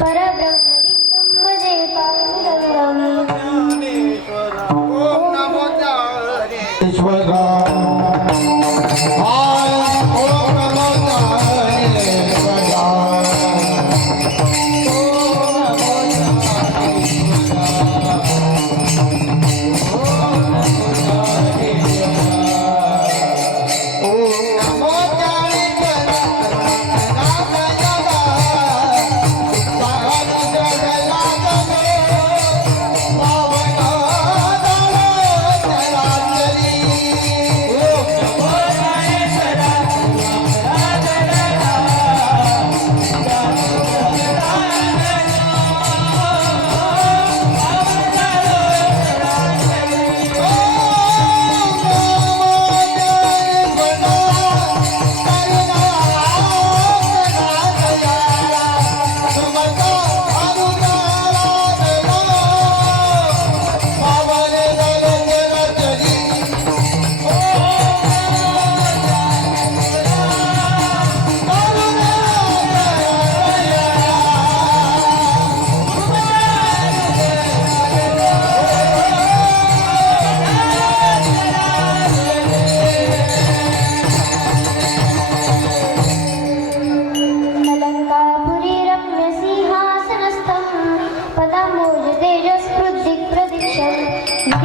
परब्रह्मलिंगं भजे पाण्डुरङ्गम्।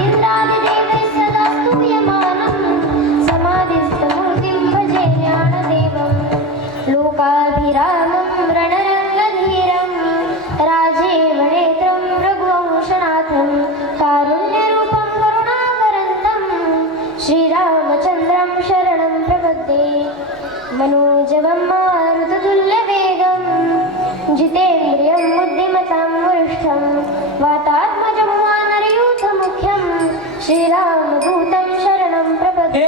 इन्द्रादिदेवैः सदा स्तूयमानं समाधिस्थमूर्तिं भजे ज्ञानदेवं लोकाभिरामं रणरङ्गधीरं राजीव नेत्रं रघुवंशनाथं कारुण्यरूपं करुणाकरन्दं श्रीरामचन्द्रं शरणं प्रपद्ये मनोजवं मारुततुल्यवेगं जितेन्द्रियं बुद्धिमतां वरिष्ठं वातात्मजं वानरयूथमुख्यं श्रीरामदूतं शरणं प्रपद्ये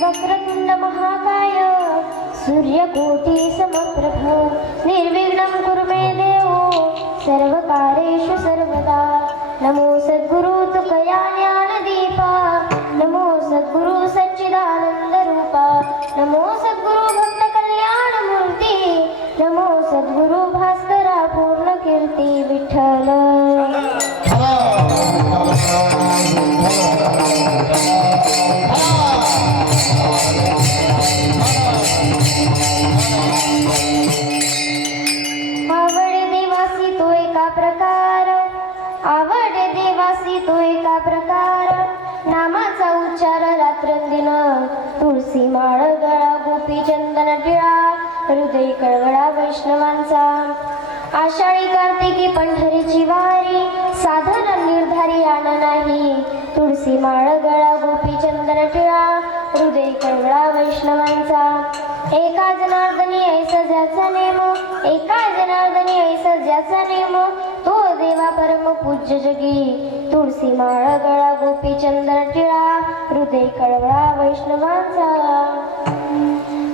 वक्रतुंड महाकाय सूर्यकोटि समप्रभ निर्विघ्नं कुरु मे देव सर्वकार्येषु सर्वदा नमो सद्गुरु तुकया ज्ञानदीपा नमो सद्गुरु सच्चिदानन्दरूपा नमो सद्गुरु भक्तकल्याणमूर्ती नमो सद्गुरु भास्करा पूर्णकीर्ती विठ्ठल आवडे देवासी तो एका प्रकार आवडे देवासी तो एका प्रकार नामाचा उच्चार रात्रंदिन तुळसी माळ गळा गोपी चंदन टिळा हृदय कळवळा वैष्णवांचा आषाढी कार्तिकी पंढरीची वारी साधन निर्धारी आण नाही तुळसी माळ गळा गोपी चंदन टिळा हृदय कळवळा वैष्णवांचा एका जनार्दनी ऐसा ज्याचा नेम एका जनार्दनी ऐसा ज्याचा नेम तो देवा परम पूज्य जगी तुळसी माळ गळा गोपी चंदन टिळा हृदय कळवळा वैष्णवांचा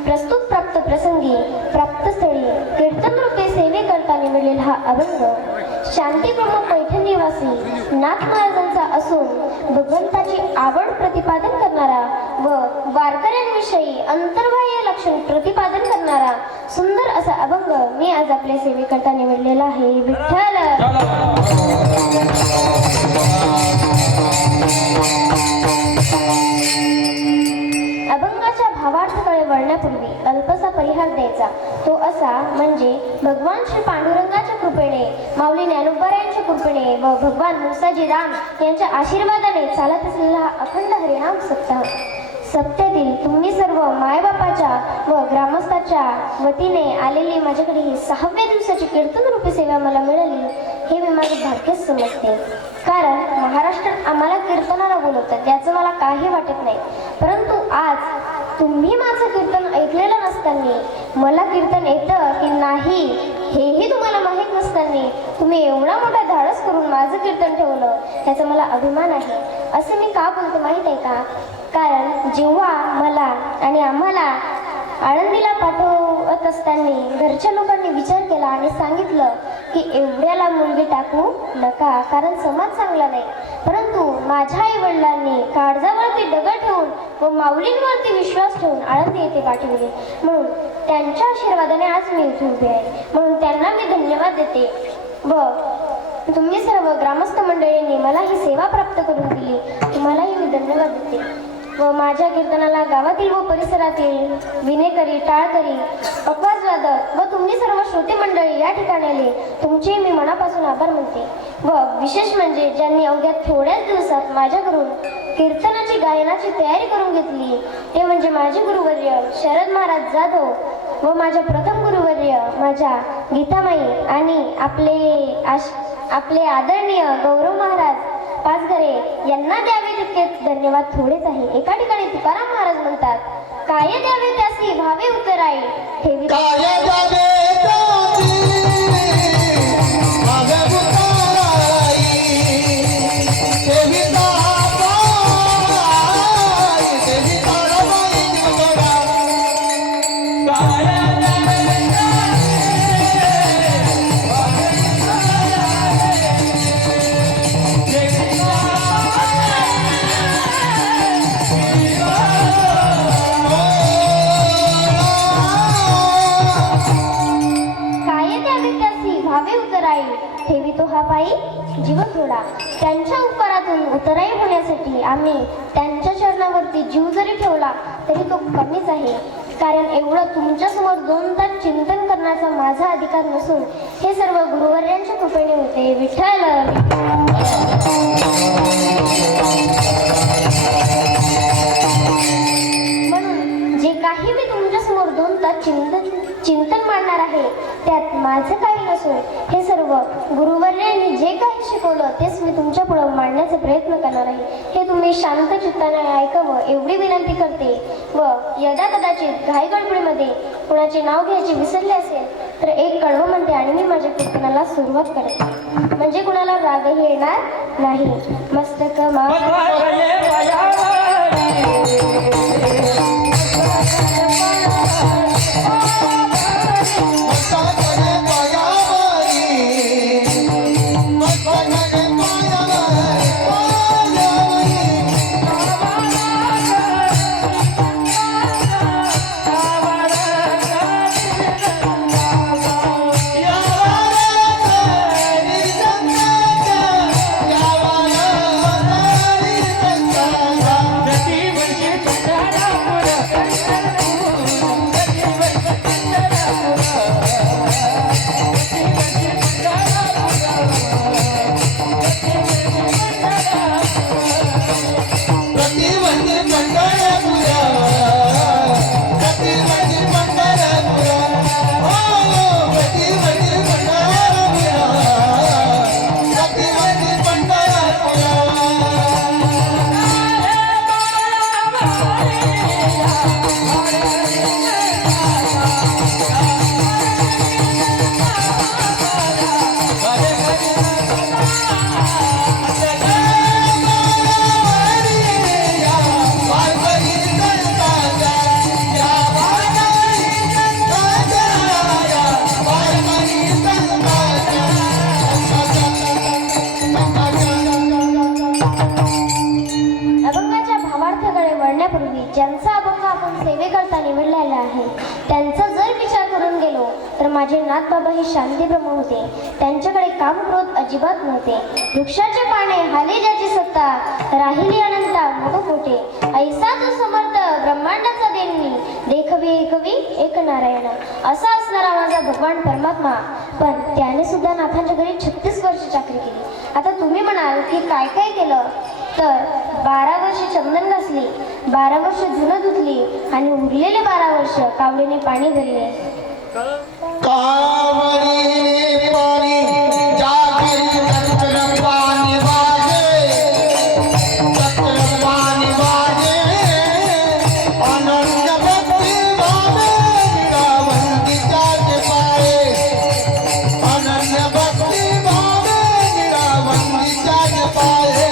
प्रस्तुत प्राप्त प्रसंगी प्राप्त स्थळी कीर्तन रूपे सेवे करता निवडलेला हा अभंग शांतीप्रभू पैठण निवासी नाथ महाराजांचा असून भगवंताची आवड प्रतिपादन करणारा व वारकऱ्यांविषयी अंतर्बाह्य लक्षण प्रतिपादन करणारा सुंदर असा अभंग मी आज आपल्या सेवेकरता निवडलेला आहे. विठ्ठल अभंगाच्या भावार्थकडे वळण्यापूर्वी अल्पसा परिहार द्यायचा तो असा म्हणजे भगवान श्री पांडुरंगाच्या कृपेने माऊली ज्ञानोबारायांच्या कृपेने व भगवान मुसाजी राम यांच्या आशीर्वादाने चालत असलेला हा अखंड हरिनाम सप्ताह सप्त्यातील तुम्ही सर्व मायबापाच्या व ग्रामस्थाच्या वतीने आलेली माझ्याकडे ही 6व्या दिवसाची कीर्तन रूपी सेवा मला मिळाली हे मी माझं भाग्यच समजते. कारण महाराष्ट्रात आम्हाला कीर्तनाला बोलवतात त्याचं मला काही वाटत नाही. परंतु आज तुम्ही माझं कीर्तन ऐकलेलं नसताना मला कीर्तन येतं की नाही हेही तुम्हाला माहीत नसताना तुम्ही एवढा मोठा धाडस करून माझं कीर्तन ठेवलं त्याचा मला अभिमान आहे. असं मी का बोलतो माहीत आहे का? कारण जेव्हा मला आणि आम्हाला आळंदीला पाठवत असताना घरच्या लोकांनी विचार केला आणि सांगितलं की एवढ्याला मुलगी टाकू नका कारण समाज चांगला नाही. परंतु माझ्या आई वडिलांनी काळजावरती दगड ठेवून व माऊलींवरती विश्वास ठेवून आळंदी येथे पाठवले म्हणून त्यांच्या आशीर्वादाने आज मी इथे उभे आहे. म्हणून त्यांना मी धन्यवाद देते व तुम्ही सर्व ग्रामस्थ मंडळींनी मला ही सेवा प्राप्त करून दिली तुम्हालाही मी धन्यवाद देते. व माझ्या कीर्तनाला गावातील व परिसरातील विनेकरी टाळकरी पकवाजवादक व तुम्ही सर्व श्रोते मंडळी या ठिकाणी आले तुमचे मी मनापासून आभार मानते. व विशेष म्हणजे ज्यांनी अवघ्या थोड्याच दिवसात माझ्याकडून कीर्तनाची गायनाची तयारी करून घेतली ते म्हणजे माझे गुरुवर्य शरद महाराज जाधव व माझ्या प्रथम गुरुवर्य माझ्या गीतामाई आणि आपले आदरणीय गौरव महाराज पाचघरे यांना द्यावे तितके धन्यवाद थोडेच आहे. एका ठिकाणी तुकाराम महाराज म्हणतात काय द्यावे त्यासी भावे उतराई ठेवी जीवापायी जीव थोडा. त्यांच्या उपकारातून उतराई होण्यासाठी आम्ही त्यांच्या चरणावरती जीव जरी ठेवला तरी तो कमीच आहे. कारण एवढं तुमच्यासमोर 2 तास चिंतन करण्याचा माझा अधिकार नसून हे सर्व गुरुवर्यांच्या कृपेने होते. विठ्ठल. म्हणून जे काही मी तुमच्यासमोर 2 तास चिंतन मांडणार आहे त्यात माझं काही नसून हे सर्व गुरुवर्यांनी जे काही शिकवलं तेच मी तुमच्या पुढे मांडण्याचा प्रयत्न करणार आहे. हे तुम्ही शांत चित्ताने ऐकावं एवढी विनंती करते. व यदा कदाचित घाई गडबडीमध्ये कुणाचे नाव घ्यायचे विसरले असेल तर एक कडवं म्हणते आणि मी माझ्या कीर्तनाला सुरुवात करते, म्हणजे कुणाला रागही येणार नाही. मस्तक ज्यांचा अभंग आपण सेवेकरता निवडलेला आहे त्यांचा जर विचार करून गेलो तर माझे नाथबाबा हे शांतीब्रह्म होते. त्यांच्याकडे काम क्रोध अजिबात नव्हते. वृक्षाचे पाने हाली ज्याची सत्ता राहिली अनंता मोठे ऐसा तो समर्थ ब्रह्मांडाचा देणगी देखवी एकवी एक नारायण असा असणारा माझा भगवान परमात्मा. पण त्याने सुद्धा नाथांच्या घरी 36 वर्ष चाकरी केली. आता तुम्ही म्हणाल की काय काय केलं तर 12 वर्ष चंदन घासली, 12 वर्ष धुणं धुतली आणि उरलेले 12 वर्ष कावडीने पाणी भरले. कावडीने पाणी जागी चक्र पाणी वाजे, चक्र पाणी वाजे अनंत भक्ती भावे निरावंतीच्याच पाये, अनंत भक्ती भावे निरावंतीच्याच पाये.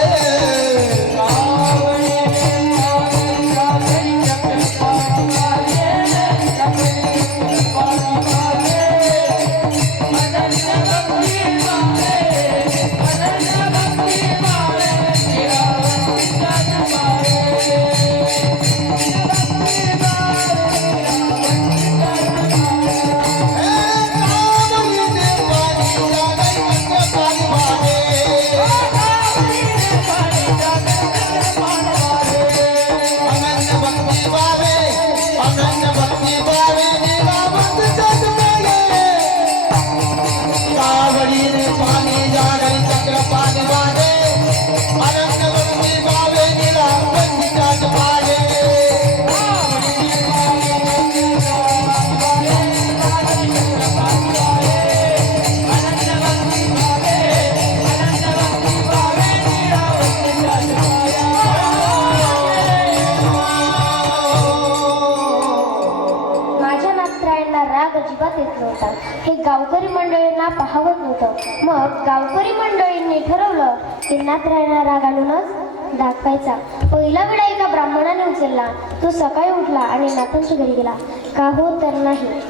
हे गावकरी मंडळींना पाहवत नव्हतं. मग गावकरी मंडळींनी ठरवलं की नाथरायांना राग आणूनच दाखवायचा. पहिला विडा एका ब्राह्मणाने उचलला. तो सकाळी उठला आणि नाथांच्या घरी गेला. का हो तर नाही,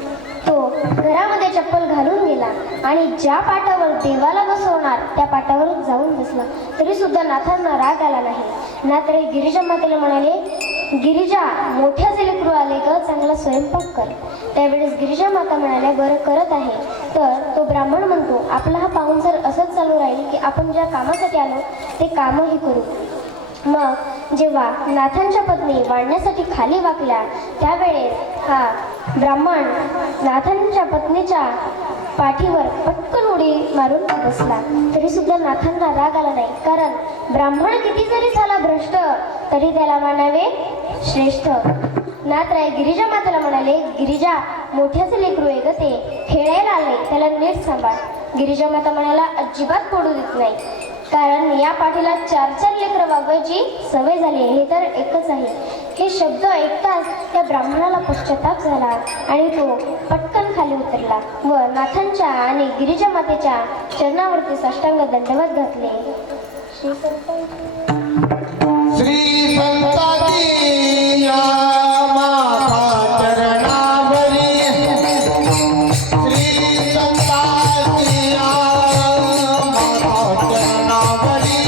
तो घरामध्ये चप्पल घालून गेला आणि ज्या पाटावर देवाला बसवणार त्या पाटावर जाऊन बसला. तरी सुद्धा नाथांना राग आला नाही. नाथराय गिरिजा मातेला म्हणाले, गिरिजा मोठ्या लेकरू आले ग, चांगला स्वयंपाक कर. त्यावेळेस गिरिजा माता म्हणाल्या, बरं करत आहे. तर तो ब्राह्मण म्हणतो, आपला हा पाहुणचार असंच चालू राहील की आपण ज्या कामासाठी आलो ते कामही करू. मग जेव्हा नाथांच्या पत्नी वाढण्यासाठी खाली वाकल्या त्यावेळेस हा ब्राह्मण नाथांच्या पत्नीच्या पाठीवर पटकन उडी मारून बसला. तरी सुद्धा नाथांना राग आला नाही, कारण ब्राह्मण किती जरी झाला भ्रष्ट तरी त्याला मानावे श्रेष्ठ. नाथराय गिरिजा मातेला म्हणाले, गिरिजा, मोठ्याचे लेकरू आहे ग ते, खेळायला आले, त्याला नीट सांभाळ. गिरिजा माता म्हणाला, अजिबात पडू देत नाही, कारण या पाठीला 4-4 लेकरं वागवायची सवय झाली, हे तर एकच आहे. हे शब्द ऐकताच त्या ब्राह्मणाला पश्चाताप झाला आणि तो पटकन खाली उतरला व नाथांच्या आणि गिरिजा मातेच्या चरणावरती साष्टांग दंडवत घातले. श्री संताची या माता चरणावरी, श्री संताची या माता चरणावरी,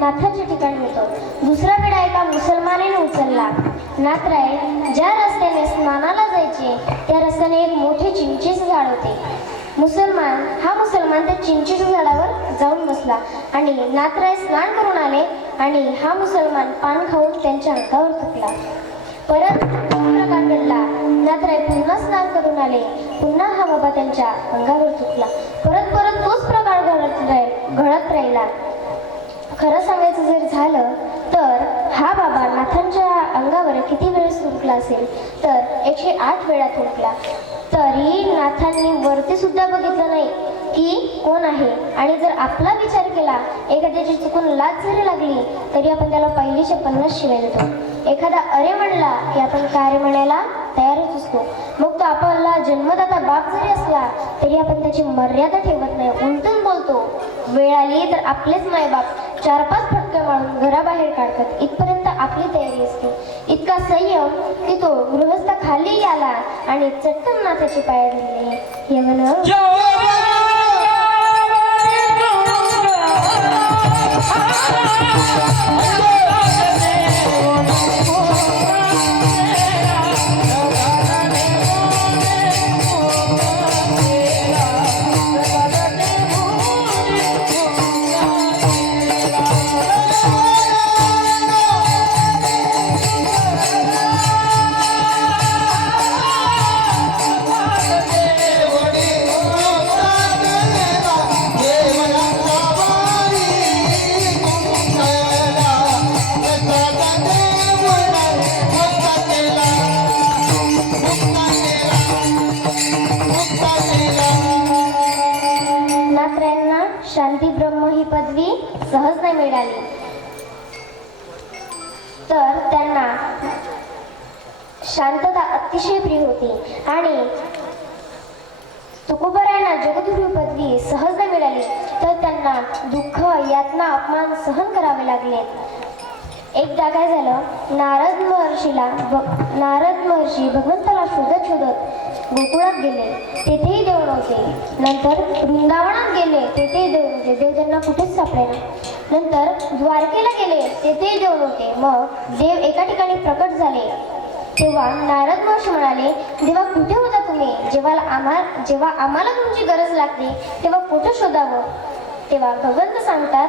नाथांच्या ठिकाणी होतं. दुसरा विडा एका मुसलमानाने उचलला. नाथराय ज्या रस्त्याने स्नानाला जायचे त्या रस्त्याने एक मोठे चिंचेचे झाड होते. हा मुसलमान त्या चिंचेच्या झाडावर जाऊन बसला आणि नाथराय स्नान करून आले आणि हा मुसलमान पान खाऊन त्यांच्या अंगावर थुकला. परत प्रकार घडला. नाथराय पुन्हा स्नान करून आले, पुन्हा हा बाबा त्यांच्या अंगावर थुकला. परत परत तोच प्रकार घडत राहिला. खरं सांगायचं जर झालं तर हा बाबा नाथांच्या अंगावर किती वेळेस थुंकला असेल तर 108 वेळा थुंकला. तरी नाथांनी वरती सुद्धा बघितलं नाही की कोण आहे. आणि जर आपला विचार केला, एखाद्याची चुकून लाज जरी लागली तरी आपण त्याला पहिलीचे 50 शिवाय देतो. एखादा अरे म्हणला की आपण काय म्हणायला तयारच असतो. मग तो आपला जन्मदाता बाप जरी असला तरी आपण त्याची मर्यादा ठेवत नाही, उलटून बोलतो. वेळ आली तर आपलेच मायबाप 4-5 फटके मारून घराबाहेर काढतात, इथपर्यंत आपली तयारी असते. इतका संयम की तो गृहस्थ खाली आला आणि चट्टन नाथाचे पाय धरले. यवन शांती ब्रह्म ही पदवी सहज नाही मिळाली, तर त्यांना शांतता अतिशय प्रिय होती. आणि तुकोबरायांना जगद्गुरु पदवी सहज नाही मिळाली तर त्यांना दुःख, यातना, अपमान सहन करावे लागले. एकदा काय झालं, नारद महर्षी भगवंताला शोधत शोधत गोकुळात गेले, तेथेही देव नव्हते. नंतर वृंदावनात गेले, तेथेही देव नव्हते, देव त्यांना कुठेच सापडेना. नंतर द्वारकेला गेले, तेथेही देव नव्हते. मग देव एका ठिकाणी प्रकट झाले. तेव्हा नारद महर्षी म्हणाले, देवा कुठे होता तुम्ही? जेव्हा आम्हाला तुमची गरज लागते तेव्हा कुठे शोधावं? तेव्हा भगवंत सांगतात,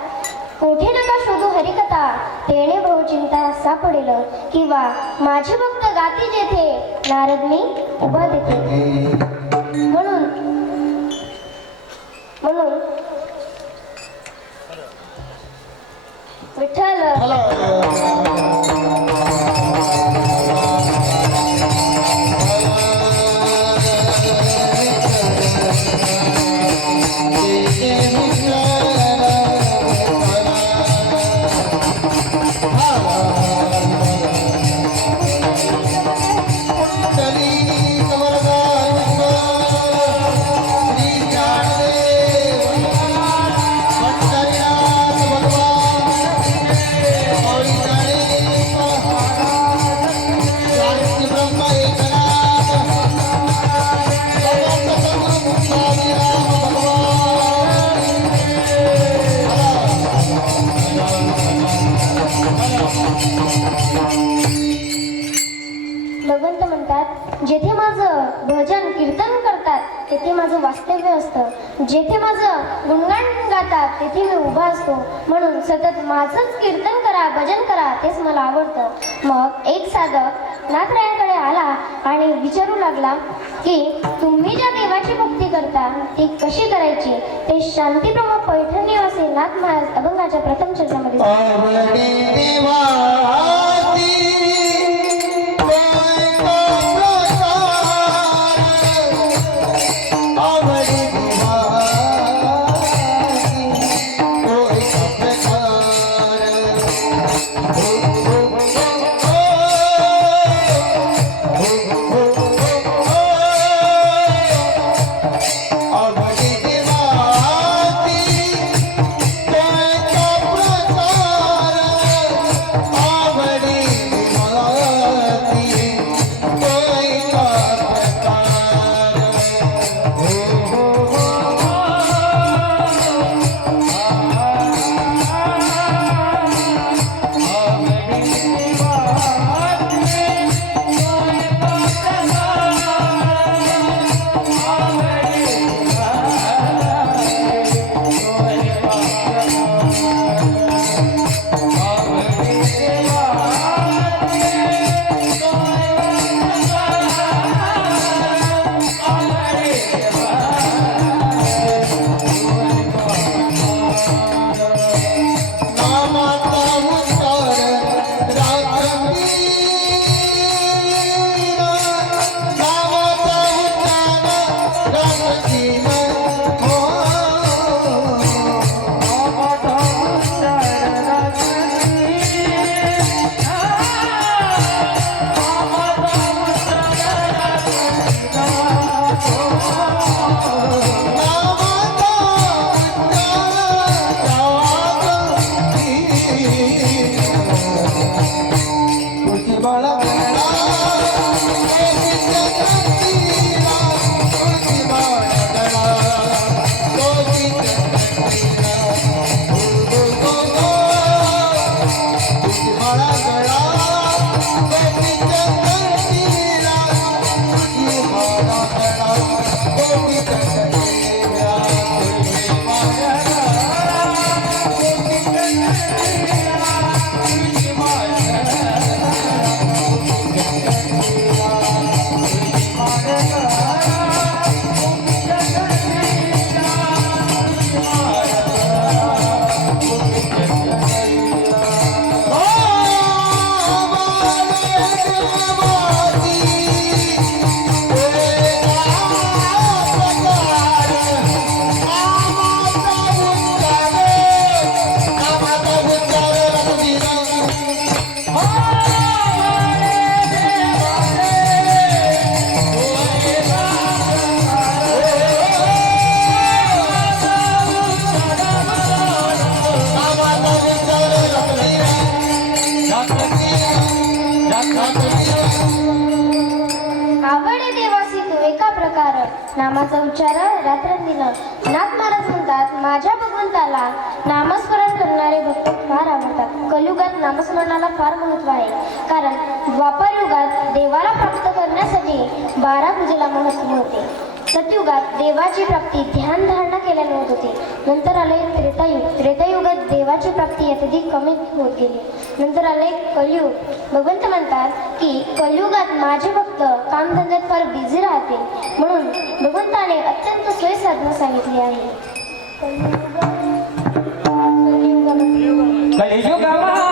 कोठे नका शोधू हरिकथा, तेणे बहुचिंता सापडेल. किंवा माझे भक्त गाती जेथे, नारद मी उभा देते. म्हणून विठ्ठल भगवंत म्हणतात, जेथे माझं भजन कीर्तन करतात तेथे माझं वास्तव्य असतं. जेथे माझं गुणगान गातात तेथे मी उभा असतो. म्हणून सतत माझंच कीर्तन करा, भजन करा, तेच मला आवडतं. मग एक साधक नाथरायांकडे आला आणि विचारू लागला की तुम्ही ज्या देवाची भक्ती करता ती कशी करायची, ते शांतीप्रभू पैठणी असे नाथ महाराज अभंगाच्या प्रथम चरणामध्ये नामाचा उच्चार रात्रंदिवस. नाथ महाराज म्हणतात, माझ्या भगवंताला नामस्मरण करणारे भक्त फार आवडतात. कलियुगात नामस्मरणाला फार महत्त्व आहे, कारण द्वापर युगात देवाला प्राप्त करण्यासाठी 12 पूजेला महत्त्व होते. सतयुगात देवाची प्राप्ती ध्यान धारणा केल्याने होत होती. नंतर आले त्रेतायुग. त्रेतायुगात देवाची प्राप्ती अत्यधिक कमी होत गेली. नंतर आले कलियुग. भगवंत म्हणतात की कलियुगात माझे भक्त कामधंद्यात फार बिझी राहतील, म्हणून भगवंताने अत्यंत सोय साधना सांगितली आहे. कलियुगामध्ये